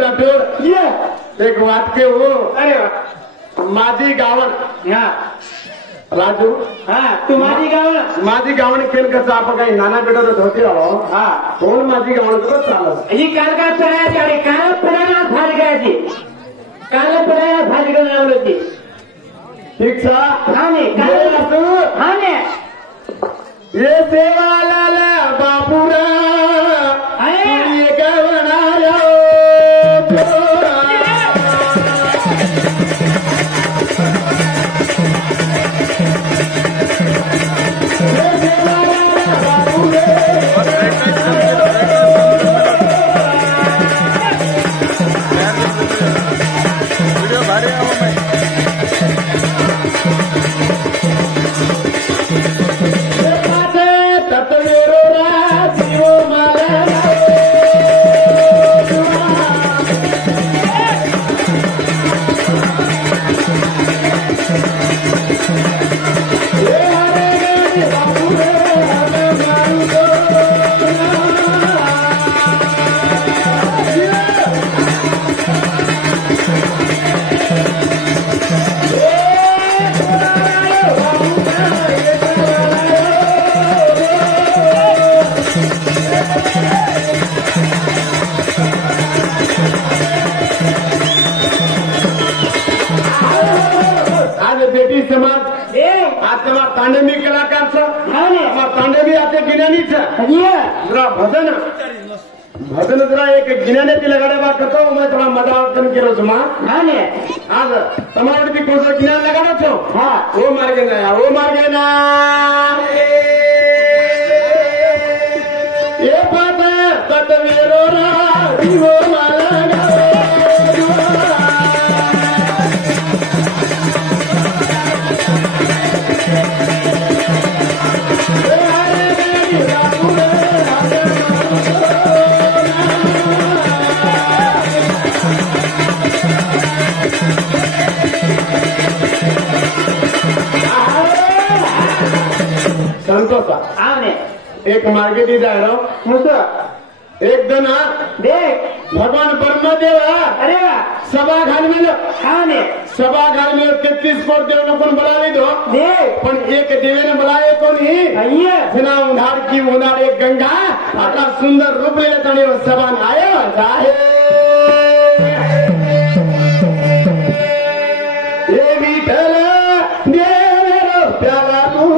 राठोड ये एक वाक्य हो. अरे वा माझी गावण हा राजू हा तू माझी गाव माझी गावण केलं कसं आपण काही नाना बेटत होते राव. हा कोण माझी गावण तुला चालत ही काल काय चढायची काल पुराणा झाली गायची काल पुराणा झाली घेऊन लावली होती ठीक सा हा नाही काल हा नाही ये सेवाला बापूरा आहे गवणाऱ्या तांडवी कलाकारचं तांडवी आता गिन्यानीचं जरा भजन भजन जरा एक गिन्याने लगाड्या बात करतो मैं थोड़ा मजा केलं तुमा आज तुम्हाला बी कोणतं गिन्यान लगाडा छो हा ओ मार्गे ना ये बात तत्वीरो रा माला एक मार्गे दी जाए एक दिन देख भगवान ब्रह्मदेव अरे सभा घर में सभा घर में 33 कोट देव ने कौन बुला दो पण एक देवे ने बुलाए कौन ही बिना उधार की उधार एक गंगा आता सुंदर रूप ले सभा में आयो जाहे ये विठल देव प्याला तू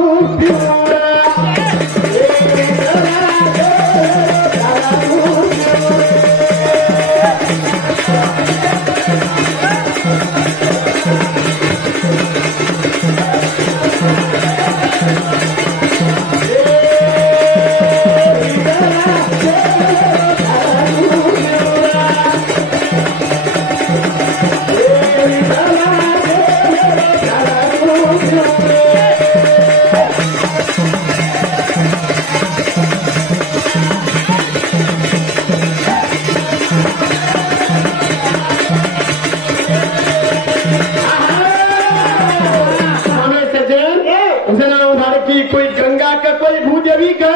कोई गंगा का कोई भूदेवी का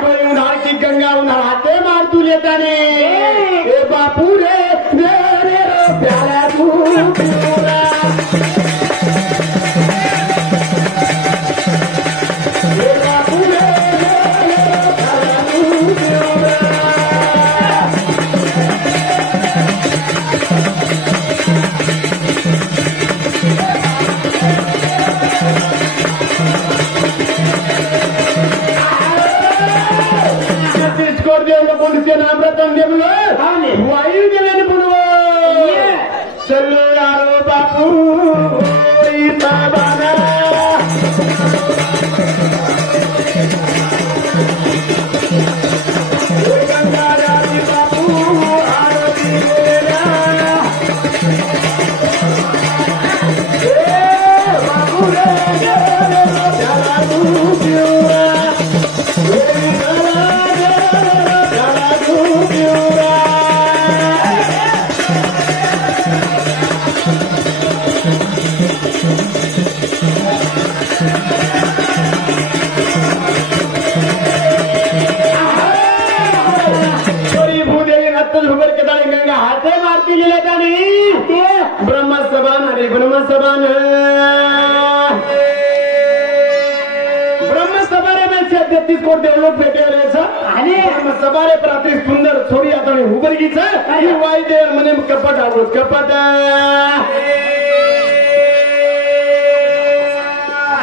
कोई उधार की गंगा उधार हाथे मार तू लेता ने बापू रे प्यारा तू नाम रतन देव वायु देवे पुनव चलो यारो बापू बाबा सकाळी गंगा हाते मारती गेले त्याने ते ब्रह्मसभान आणि ब्रह्मसभान ब्रह्मसभारे में 33 कोट देवलोक भेटेल आणि ब्रह्मसभारे प्राती सुंदर छोरी आता उबरगीच वाईदेव म्हणे कपट आवडत कपट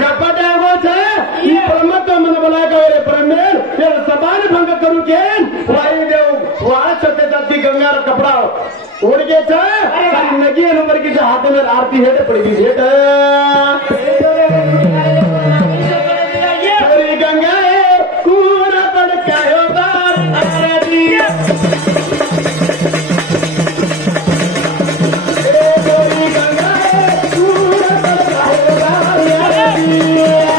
कपट आवडत ही ब्रह्मत्व मन बोला का रे ब्रह्मेर ते सभाने भंग करू के वाईदेव वाळ सत्यता ती गंगार कपडा ओढगेच आणि नगी उबरगीच्या हातावर आरती हेट पडली हेट गंगा कूड़ा पड़कायो बार दिया गंगा कूड़ा पड़कायो बार दिया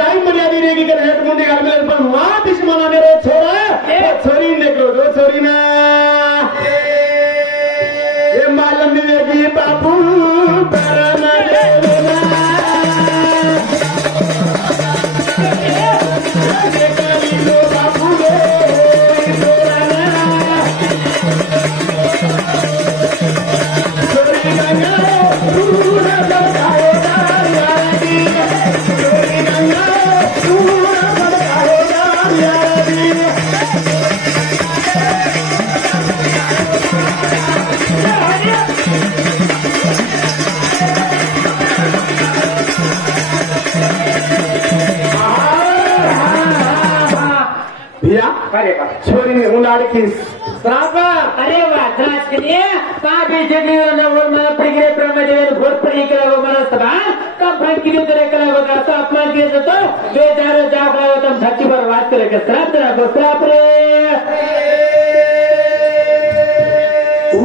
काही मर्यादा रेगी कर हेट मुंडी घाल में पर मां दुश्मना मेरे छोरा छोरी निकलो दो छोरी ना ये मालूम देगी बापू बरना देना देखली लो बापू रे छोरी गंगा पूरा बचाए दारी छोरी गंगा पूरा बचाए दारी भैया छोरी ने उनाड़ की श्राप अरे वा द्राक्षने पापी जगीवर मला प्रिगिरे ब्रह्मदेव घोर परिकरा मला सभा का फंकिली तरे कला होता तो अपमान किया जातो जो चारो जाग रहा होता धरती पर बात करे के श्राप देना को श्राप रे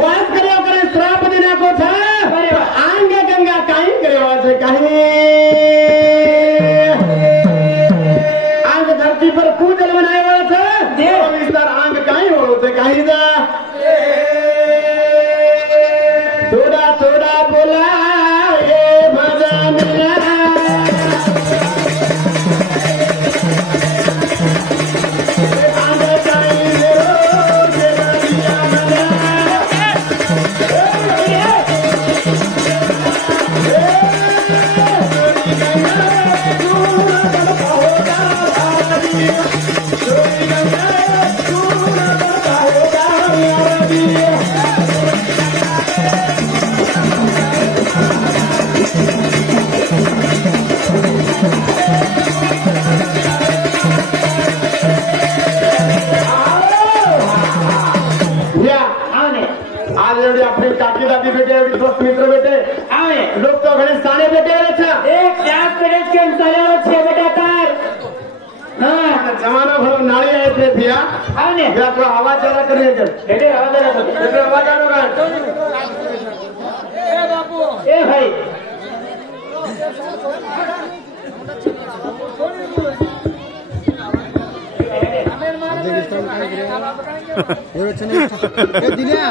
वास करे श्राप देना को था अरे आंगे गंगा काई करे वास काई आंग धरती पर पूजल बनाए हुआ था देव विस्तार आंग काई हो थे काई दा थोड़ा थोड़ा बोला ये भजन आंग काई हो जे दिया मना आज एवढी आपली काकी दादी भेटे एवढी दोस्त मित्र भेटे लोक तो घरी साने भेटे एक त्याग करेच के इंसानियों छे बेटा तार जमाना भर नाली आए थे भैया या थोड़ा आवाज ज्यादा करने दे बेटे आवाज आनो का ए भाई दिल्या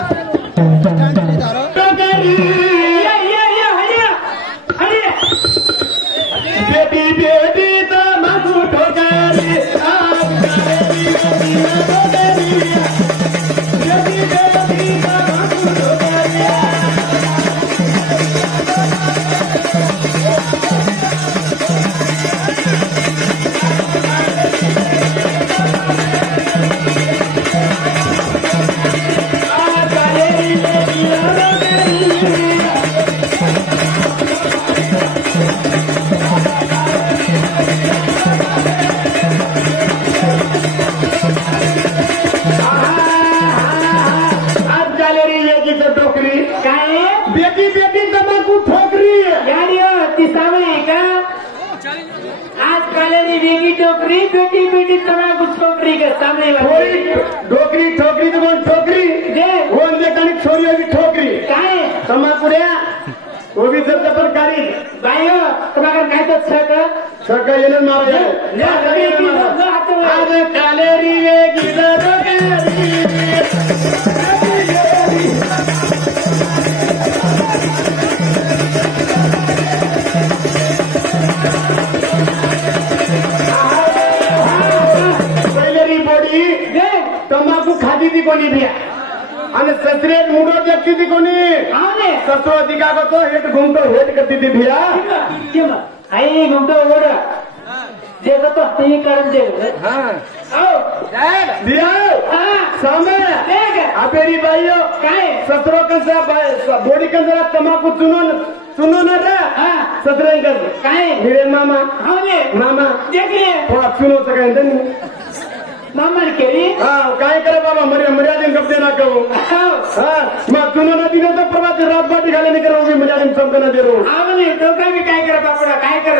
बेटी बेटी तो मगू ठोकरी चोकरी बेटी बेटी तमाकू छोकरी के सामने डोकरी ठोकरी तो कोण ठोकरी वो लेखानी छोरी होती ठोकरी काय तमाकुड्या वो भी जर प्रकारी बायो तुम्हाला काय तर सगळं येणं मारा आज कालेरी पहिलेरी बोडी तंबाखू खाती ती कोणी बिया आणि ससरेट मुडो देखती ती कोणी ससरो दिखा करतो हेट घुमतो हेट करती ती बिया आई घुमतो ओढ जे जातो ते कारण दे दिया सामे अबेरी बाईयो काय ससरो कंसा बोडी कंसा तंबाखू चुनो न रे ससरे कंसा काय मेरे मामा मामा देखिए थोड़ा चुनो सकाय मामा केली काय करे बाबा मर्यादे गप्पे ना करू मग चुनो ना दिलं तर प्रभात रात बाटी घाले नाही करू मर्यादे चमकना दे रो डोकरा बी काय करा बापडा काय कर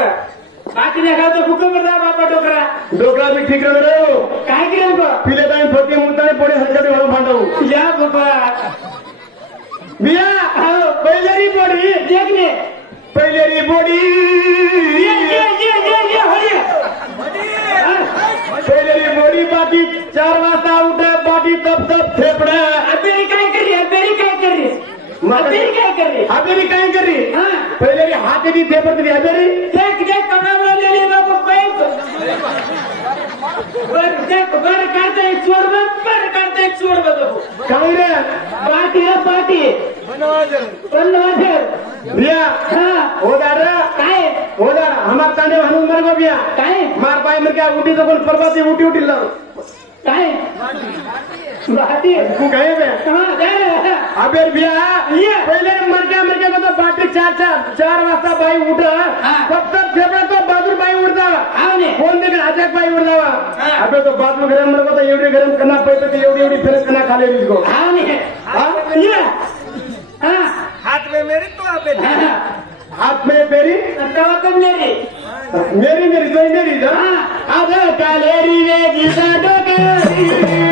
बाकी नाही खातो कुठं करता बापा डोकरा बी ठीक रे हो काय केलं पिले टाइम फटी मुलताने पोडे हलकटे घालून भांडवू या बाबा बिया पहिलेरी बोडी देखणे पहिलेरी बोडी पहिलेरी बोडी बाटी 4 वाजता उठे बाटी तप तप थेपडे अबेरी काय करी अबेरी काय करी पहिलेरी हात येते थेपड तरी अबेरी देख कमावलेली बापा बर काढता चोड काय रे पाटी बिया हो दादा काय हो दादा हमार तांडे हाणून मर गो बिया काय मार पाय मर क्या उठी तो कोण परबाती उठी लाव काय बाटी तू काय बे अबेर बिया पहिले मर क्या तो बाटी 4 वाजता बाई उठ फक्त थेपडा तो बाजू बाई उठता कोण देखील अचाक बाई उठलावा अबे तो बाजू गरम मर तो एवढी गरम कना पैसे एवढी फेरत कना खाले इसको हाथ में मेरी तो हाथ में मेरी मेरी अब कालेरी वे गीता डोकेरी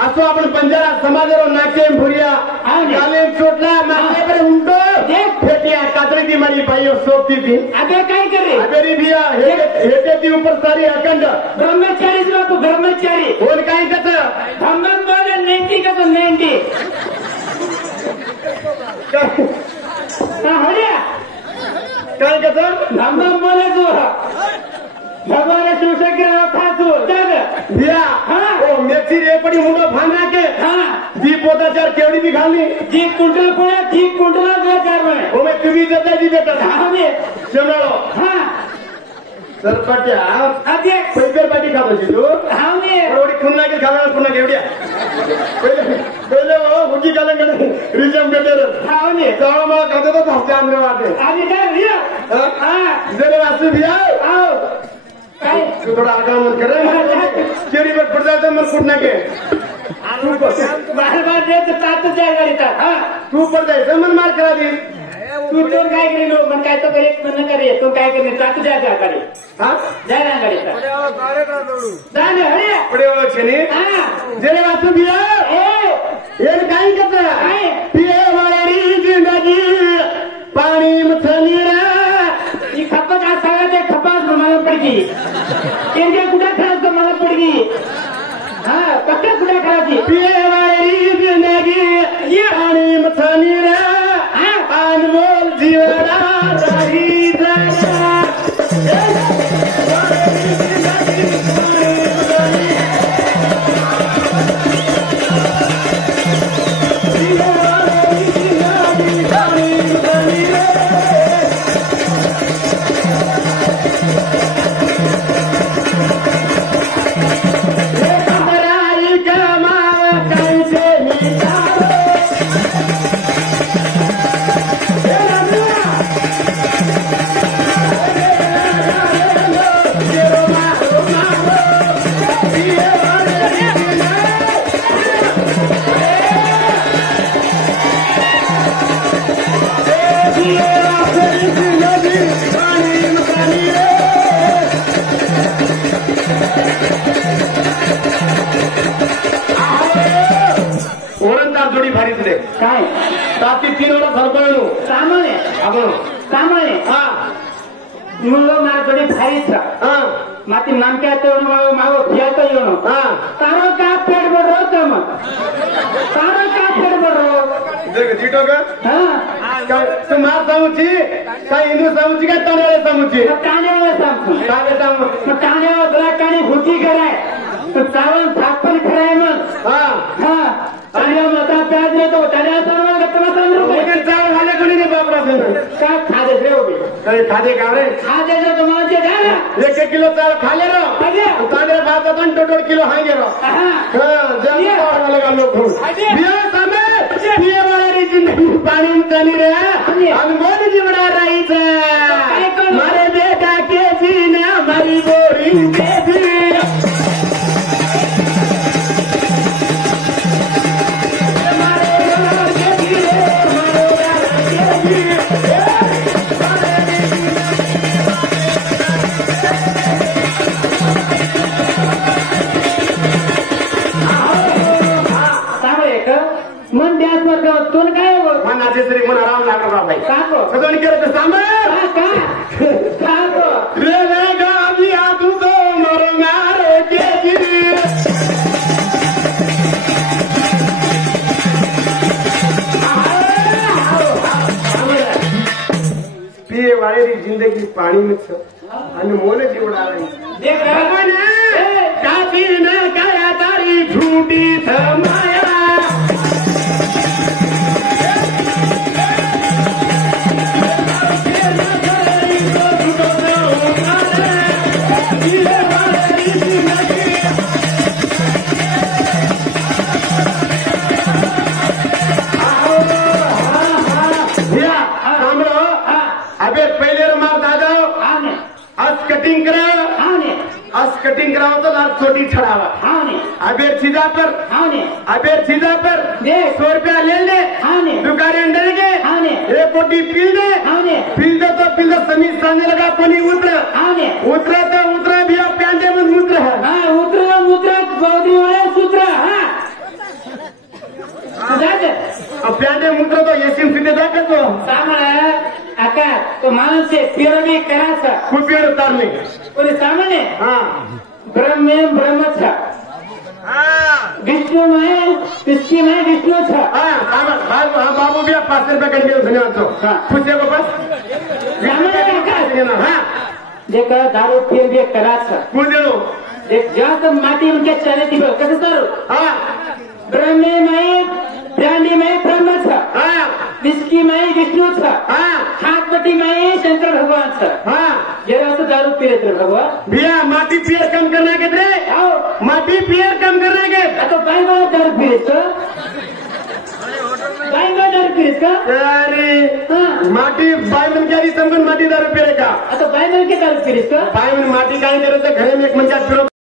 असो आपण बंजारा समाजावर नाचे भुरिया गाले चोटला मारले पर उंटो फेटिया कातरी दी मारी भाइयों सोपती थी अबे काय करे अबेरी भैया हेटे दी ऊपर सारी अखंड ब्रह्मचारी बापू ब्रह्मचारी और काय कसं ब्रह्मन बोले 90 का तो 90 हरिया काय कसं ब्रह्मन बोले तू भगवान शिवशंकर खासू भैया ओ मेथी रे पड़ी मुंडो भांगा के जी पोताचार केवड़ी भी खाली जी कुंटल पुण्या जी कुंटला 2000 में ओ मैं तुम्ही देता जी बेटा चलो सरपट्या अरे पैकर पाटी खातो जी तू एवढी खुन्ना के खाला पुन्हा केवड्या पहिले ओ हुकी कालन रिजम गडेर जाव मला खातो तो भावते आमरे वाटे आधी काय भैया जरे वासू भैया आओ काय तू थोड़ा आगा मत करे केरी पर पड़ जाता मन कुटना के बार दे तो तात जाएगा रीता तू पड़ जाए मन मार करा दी तू तो काय करे लो मन काय तो करे मन करे तो काय करे तात जाएगा करे जाएगा गाड़ी जाने हरे पड़े वाला छने जरे वासु भैया ये काय करता पिए वाली जिंदगी पानी मथनी रे ये खपत आ सगा दे खपत मला पडगी केंद्र कुठे खराब तो मला पडगी पक्का कुठे खराब पिए वाली जिंदगी ये पानी मथनी रे अनमोल जीवना रही जाना तार जोडी भारीच रे काय ताती 3 वर्ष सरपळू सामान्य आपण सामान्य हा मुलं माझ जोडी भारीच हा माती नामक्या तोड मागो फियातो येणो हा तारो का पेट बडरो तम तारो का पेट बडरो देख जीटो का हा तू मार सामुची काय हिंदू सामुची काय तोंडाळे सामुची कान्यावर सांगतो काय सामू कान्यावर तुला कानी हुटी कराय तो चावल थापण कराय मग हा हा आणि मग प्याज देतो त्याला सर्व गप्पा सांगू मग चावल झाले कोणी नाही बापरा का खादे रे उभी काय खादे का रे खादे जो तुम्हाला ते द्या ना 1 किलो चावल खाले रो तांदे भात 2 किलो हांगे रो हां जल्दी वाले का लोग बिया सामे पिए वाले री जिंदगी पानी में चली रे अनमोल जीवड़ा रही है मारे बेटा के जीने हमारी बोरी के जी मन द्यास वर्ग तुला काय मनाचे श्री मन आराम लागला भाई काको सजन करत सामे का काको रे रे गावी आ तू तो मरो मारो के जी पिए वाले री जिंदगी पानी में छ अनमोल जीवड़ा रही देख काफी न काया तारी झूठी समाया अबे पहले मार दादा कटिंग करा कटिंग कराओ तो लाभ छोटी छड़ावा अबे सीधा पर दे 100 रुपया ले ले दुकान अंदर के एक कोटी पील दे तो समीर सांगने लगा कोणी उतरा भैया प्यांडे में मूत्र है उतरा गौरी वाले सूत्र प्यांडे मूत्र तो येसीम सीधे जाकर तो सामान्य आकार तो माणूस से पिरवी करायचा खूप वेळ उतारले कोणी सामान्य हा ब्रह्म था विष्णु में इसकी में विष्णु था बाबू भी 5 रुपये कंटिन्यू धन्यवाद तो खुश है सामान्य जे का दारू पिरवी करायचा पूजलो एक जास्त माती उनके चले थी कसं सर ब्रह्मे में ब्रांडी में ब्रह्म था विस्की में विष्णु था हाथपट्टी में शंकर भगवान था जरा तो दारू पी रहे भगवान भैया माटी पियर कम करने के थे माटी पियर कम करने के तो भाई वो दारू पी रहे भाई वो दारू पी रहे अरे माटी बायमन क्या समझ माटी दारू पी रहे का तो बायमन के दारू पी रहे बायमन माटी काय करत घरे में एक मंचा फिरो